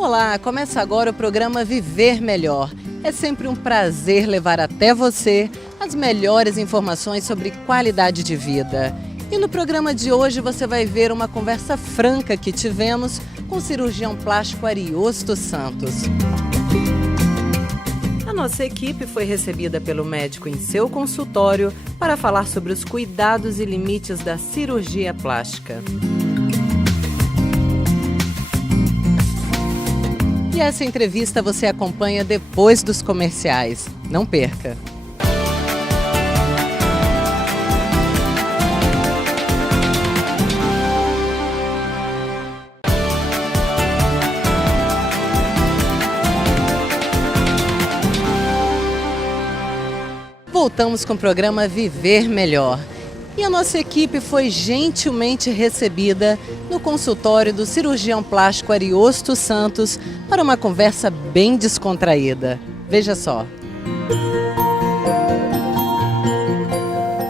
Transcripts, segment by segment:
Olá, começa agora o programa Viver Melhor. É sempre um prazer levar até você as melhores informações sobre qualidade de vida. E no programa de hoje você vai ver uma conversa franca que tivemos com o cirurgião plástico Ariosto Santos. A nossa equipe foi recebida pelo médico em seu consultório para falar sobre os cuidados e limites da cirurgia plástica. E essa entrevista você acompanha depois dos comerciais. Não perca! Voltamos com o programa Viver Melhor. E a nossa equipe foi gentilmente recebida no consultório do cirurgião plástico Ariosto Santos para uma conversa bem descontraída. Veja só.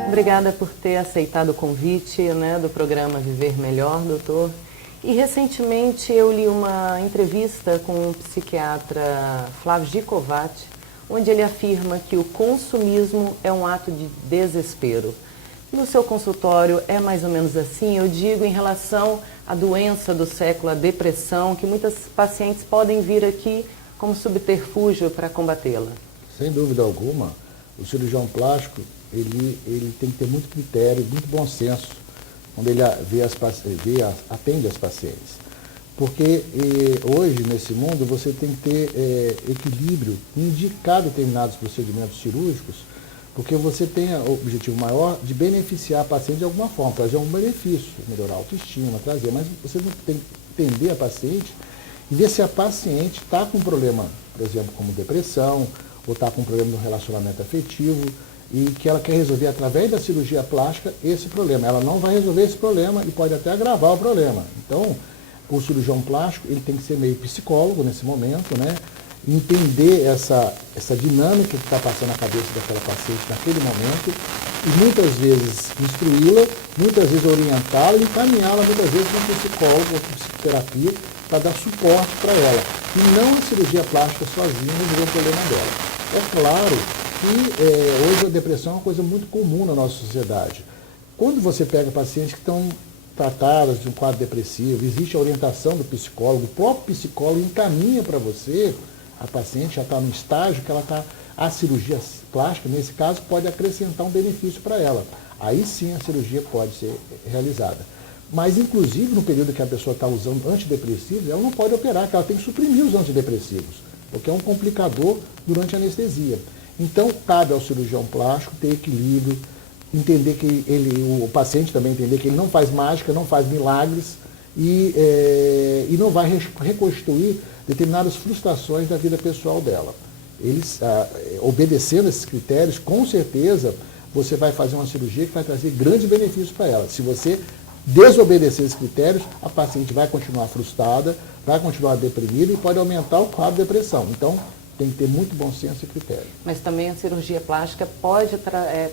Obrigada por ter aceitado o convite, do programa Viver Melhor, doutor. E recentemente eu li uma entrevista com o psiquiatra Flávio Gicovati, onde ele afirma que o consumismo é um ato de desespero. No seu consultório é mais ou menos assim, eu digo em relação à doença do século, a depressão, que muitas pacientes podem vir aqui como subterfúgio para combatê-la. Sem dúvida alguma, o cirurgião plástico ele tem que ter muito critério, muito bom senso, quando ele atende as pacientes. Porque hoje, nesse mundo, você tem que ter equilíbrio, indicar determinados procedimentos cirúrgicos, porque você tem o objetivo maior de beneficiar a paciente de alguma forma, trazer um benefício, melhorar a autoestima, trazer, mas você não tem que entender a paciente e ver se a paciente está com um problema, por exemplo, como depressão, ou está com um problema no relacionamento afetivo, e que ela quer resolver através da cirurgia plástica esse problema. Ela não vai resolver esse problema e pode até agravar o problema. Então, o cirurgião plástico ele tem que ser meio psicólogo nesse momento, entender essa dinâmica que está passando na cabeça daquela paciente naquele momento e muitas vezes instruí-la, muitas vezes orientá-la e encaminhá-la muitas vezes para um psicólogo ou para psicoterapia para dar suporte para ela. E não a cirurgia plástica sozinha resolver o problema dela. É claro que hoje a depressão é uma coisa muito comum na nossa sociedade. Quando você pega pacientes que estão tratadas de um quadro depressivo, existe a orientação do psicólogo, o próprio psicólogo encaminha para você, a paciente já está no estágio que ela está, a cirurgia plástica, nesse caso, pode acrescentar um benefício para ela. Aí sim a cirurgia pode ser realizada. Mas, inclusive, no período que a pessoa está usando antidepressivos, ela não pode operar, porque ela tem que suprimir os antidepressivos, porque é um complicador durante a anestesia. Então, cabe ao cirurgião plástico ter equilíbrio, entender que o paciente também entender que ele não faz mágica, não faz milagres e não vai reconstruir determinadas frustrações da vida pessoal dela. Obedecendo esses critérios, com certeza você vai fazer uma cirurgia que vai trazer grandes benefícios para ela. Se você desobedecer esses critérios, a paciente vai continuar frustrada, vai continuar deprimida e pode aumentar o quadro de depressão. Então, tem que ter muito bom senso e critério. Mas também a cirurgia plástica pode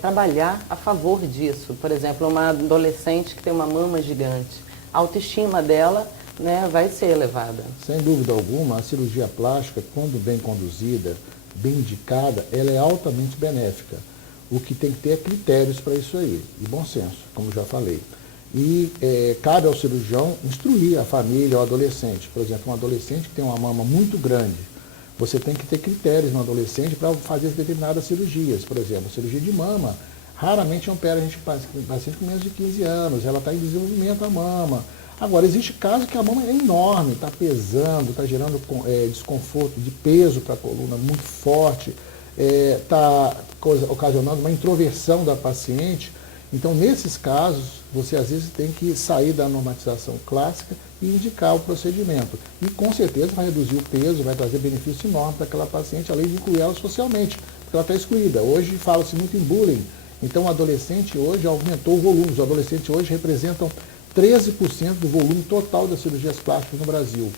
trabalhar a favor disso. Por exemplo, uma adolescente que tem uma mama gigante, a autoestima dela vai ser elevada. Sem dúvida alguma, a cirurgia plástica, quando bem conduzida, bem indicada, ela é altamente benéfica. O que tem que ter é critérios para isso aí, e bom senso, como já falei. E cabe ao cirurgião instruir a família, o adolescente. Por exemplo, um adolescente que tem uma mama muito grande, você tem que ter critérios no adolescente para fazer determinadas cirurgias. Por exemplo, cirurgia de mama, raramente opera a gente paciente com menos de 15 anos, ela está em desenvolvimento a mama. Agora, existe casos que a mama é enorme, está pesando, está gerando desconforto de peso para a coluna muito forte, está ocasionando uma introversão da paciente. Então, nesses casos, você às vezes tem que sair da normatização clássica e indicar o procedimento. E com certeza vai reduzir o peso, vai trazer benefício enorme para aquela paciente, além de incluir ela socialmente, porque ela está excluída. Hoje fala-se muito em bullying. Então, o adolescente hoje aumentou o volume. Os adolescentes hoje representam 13% do volume total das cirurgias plásticas no Brasil.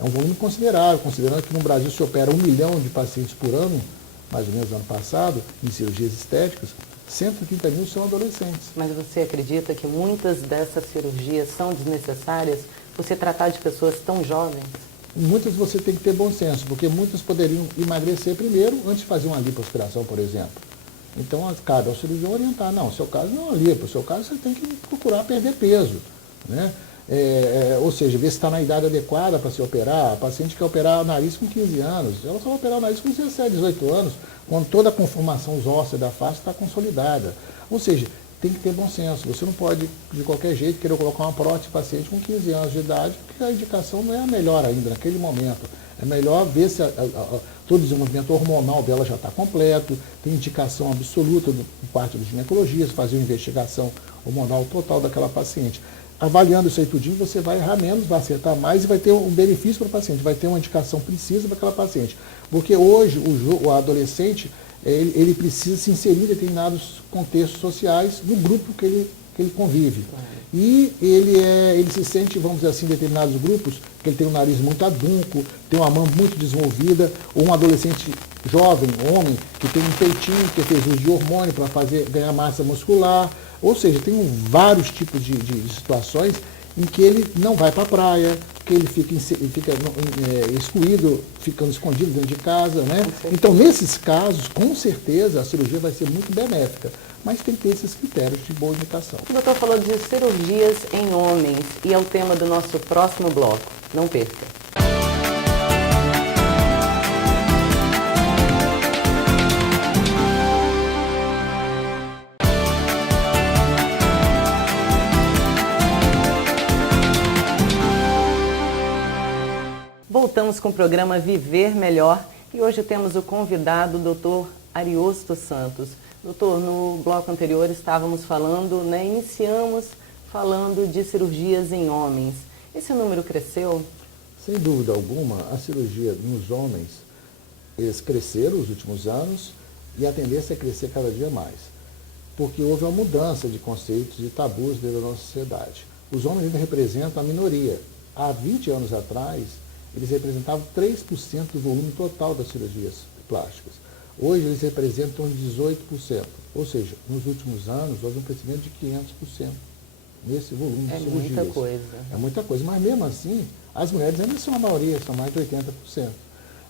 É um volume considerável, considerando que no Brasil se opera 1 milhão de pacientes por ano, mais ou menos no ano passado, em cirurgias estéticas, 130 mil são adolescentes. Mas você acredita que muitas dessas cirurgias são desnecessárias por se tratar de pessoas tão jovens? muitas você tem que ter bom senso, porque muitas poderiam emagrecer primeiro antes de fazer uma lipoaspiração, por exemplo. Então, cabe ao cirurgião orientar, não, seu caso não é uma lipo, seu caso você tem que procurar perder peso, né? Ou seja, ver se está na idade adequada para se operar. A paciente quer operar o nariz com 15 anos, ela só vai operar o nariz com 17, 18 anos, quando toda a conformação óssea da face está consolidada. Ou seja, tem que ter bom senso. Você não pode, de qualquer jeito, querer colocar uma prótese paciente com 15 anos de idade, porque a indicação não é a melhor ainda naquele momento. É melhor ver se todo o desenvolvimento hormonal dela já está completo, tem indicação absoluta por parte do ginecologista, fazer uma investigação hormonal total daquela paciente. Avaliando isso aí tudinho, você vai errar menos, vai acertar mais e vai ter um benefício para o paciente, vai ter uma indicação precisa para aquela paciente. Porque hoje o adolescente, ele precisa se inserir em determinados contextos sociais no grupo que ele convive. E ele se sente, vamos dizer assim, em determinados grupos, que ele tem um nariz muito adunco, tem uma mão muito desenvolvida, ou um adolescente jovem, homem, que tem um peitinho, que fez uso de hormônio para ganhar massa muscular. Ou seja, tem vários tipos de situações em que ele não vai para a praia, que ele fica excluído, ficando escondido dentro de casa, né? Então, nesses casos, com certeza, a cirurgia vai ser muito benéfica, mas tem que ter esses critérios de boa indicação. O doutor falou de cirurgias em homens e é o tema do nosso próximo bloco. Não perca. Voltamos com o programa Viver Melhor e hoje temos o convidado, o Dr. Ariosto Santos. Doutor, no bloco anterior estávamos falando, iniciamos falando de cirurgias em homens. Esse número cresceu? Sem dúvida alguma, a cirurgia nos homens, eles cresceram nos últimos anos e a tendência é crescer cada dia mais. Porque houve uma mudança de conceitos e tabus dentro da nossa sociedade. Os homens ainda representam a minoria. Há 20 anos atrás, eles representavam 3% do volume total das cirurgias plásticas. Hoje eles representam 18%. Ou seja, nos últimos anos houve um crescimento de 500% nesse volume de cirurgias. É muita coisa. É muita coisa, mas mesmo assim, as mulheres ainda são a maioria, são mais de 80%.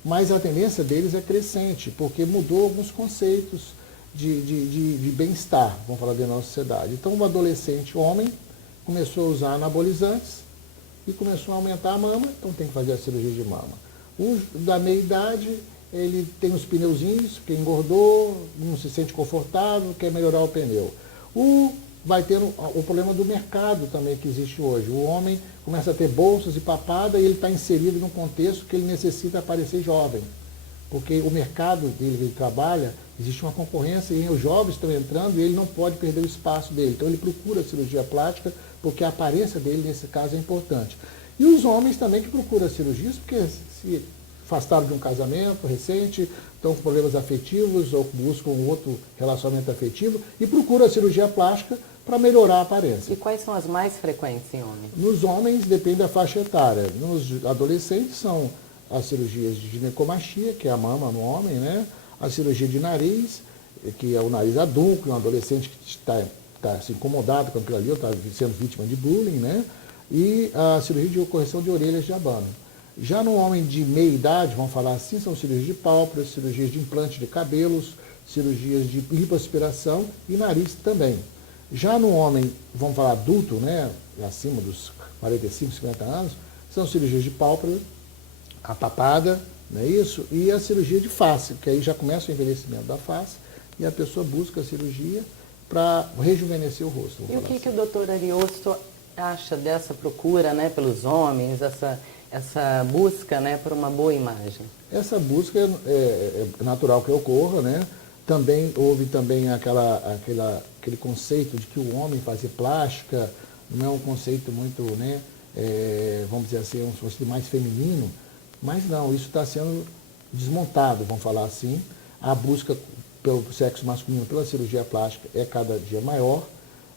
Mas a tendência deles é crescente, porque mudou alguns conceitos de bem-estar, vamos falar da nossa sociedade. Então, um adolescente homem começou a usar anabolizantes e começou a aumentar a mama, então tem que fazer a cirurgia de mama. O da meia-idade, ele tem os pneuzinhos, que engordou, não se sente confortável, quer melhorar o pneu. Vai ter o problema do mercado também que existe hoje. O homem começa a ter bolsas e papada e ele está inserido num contexto que ele necessita parecer jovem. Porque o mercado dele que ele trabalha, existe uma concorrência e os jovens estão entrando e ele não pode perder o espaço dele. Então ele procura a cirurgia plástica porque a aparência dele, nesse caso, é importante. E os homens também que procuram cirurgias porque se afastaram de um casamento recente, estão com problemas afetivos ou buscam um outro relacionamento afetivo e procuram a cirurgia plástica para melhorar a aparência. E quais são as mais frequentes em homens? Nos homens depende da faixa etária. Nos adolescentes são as cirurgias de ginecomastia, que é a mama no homem, né? A cirurgia de nariz, que é o nariz adulto, um adolescente que está se incomodado com aquilo ali, ou está sendo vítima de bullying, né? E a cirurgia de correção de orelhas de abano. Já no homem de meia idade, vamos falar assim, são cirurgias de pálpebras, cirurgias de implante de cabelos, cirurgias de lipoaspiração e nariz também. Já no homem, vamos falar adulto, né, acima dos 45, 50 anos, são cirurgias de pálpebra, a papada, não é isso? E a cirurgia de face, que aí já começa o envelhecimento da face e a pessoa busca a cirurgia para rejuvenescer o rosto. E o que o doutor Ariosto acha dessa procura, pelos homens, essa busca, por uma boa imagem? Essa busca é natural que ocorra, né? Também houve aquele conceito de que o homem fazer plástica não é um conceito muito, vamos dizer assim, é um conceito mais feminino, mas não, isso está sendo desmontado, vamos falar assim. A busca pelo sexo masculino pela cirurgia plástica é cada dia maior,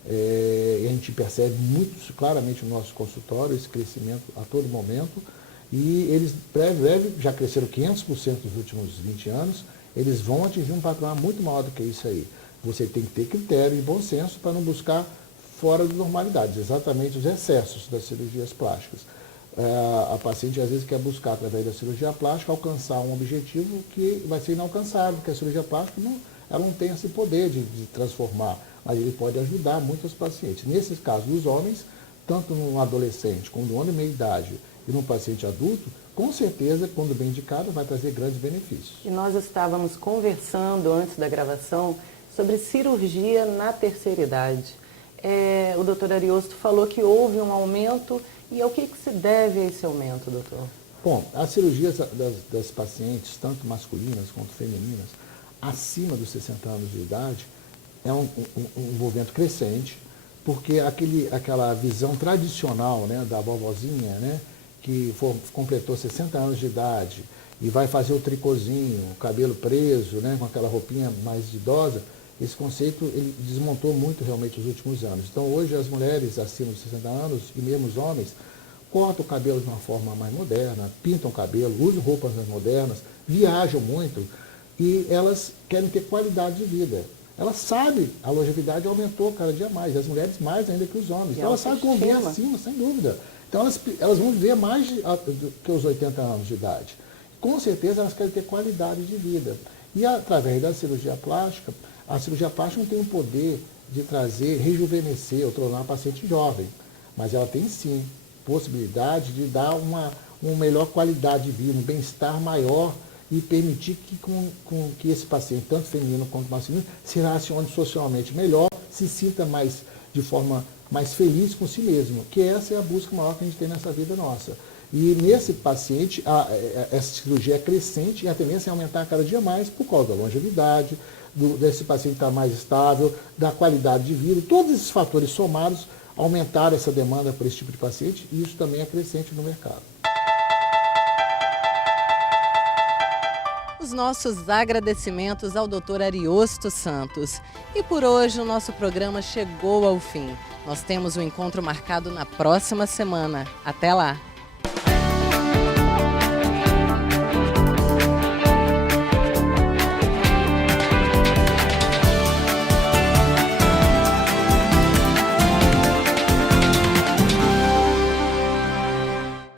e a gente percebe muito claramente no nosso consultório esse crescimento a todo momento, e eles, breve, já cresceram 500% nos últimos 20 anos, eles vão atingir um patamar muito maior do que isso aí. Você tem que ter critério e bom senso para não buscar fora de normalidades, exatamente os excessos das cirurgias plásticas. a paciente às vezes quer buscar, através da cirurgia plástica, alcançar um objetivo que vai ser inalcançável, porque a cirurgia plástica ela não tem esse poder de transformar, mas ele pode ajudar muitos pacientes. Nesse caso dos homens, tanto no adolescente como no homem de meia idade e no paciente adulto, com certeza, quando bem indicado, vai trazer grandes benefícios. E nós estávamos conversando antes da gravação sobre cirurgia na terceira idade. O doutor Ariosto falou que houve um aumento, e ao que se deve a esse aumento, doutor? Bom, as cirurgias das pacientes, tanto masculinas quanto femininas, acima dos 60 anos de idade, é um movimento crescente, porque aquela visão tradicional, né, da vovozinha, né, que completou 60 anos de idade e vai fazer o tricôzinho, o cabelo preso, né, com aquela roupinha mais idosa, esse conceito ele desmontou muito realmente nos últimos anos. Então hoje as mulheres acima de 60 anos e mesmo os homens cortam o cabelo de uma forma mais moderna, pintam o cabelo, usam roupas mais modernas, viajam muito e elas querem ter qualidade de vida. Elas sabem, a longevidade aumentou cada dia mais, as mulheres mais ainda que os homens. Então elas sabem conviver acima, sem dúvida. Então elas vão viver mais do que os 80 anos de idade. Com certeza elas querem ter qualidade de vida. E através da cirurgia plástica, a cirurgia plástica não tem o poder de rejuvenescer ou tornar a paciente jovem. Mas ela tem sim possibilidade de dar uma melhor qualidade de vida, um bem-estar maior e permitir que esse paciente, tanto feminino quanto masculino, se relacione socialmente melhor, se sinta de forma mais feliz com si mesmo, que essa é a busca maior que a gente tem nessa vida nossa. E nesse paciente, essa cirurgia é crescente e a tendência é aumentar cada dia mais por causa da longevidade, desse paciente estar mais estável, da qualidade de vida. Todos esses fatores somados aumentaram essa demanda por esse tipo de paciente e isso também é crescente no mercado. Os nossos agradecimentos ao Dr. Ariosto Santos. E por hoje o nosso programa chegou ao fim. Nós temos um encontro marcado na próxima semana. Até lá!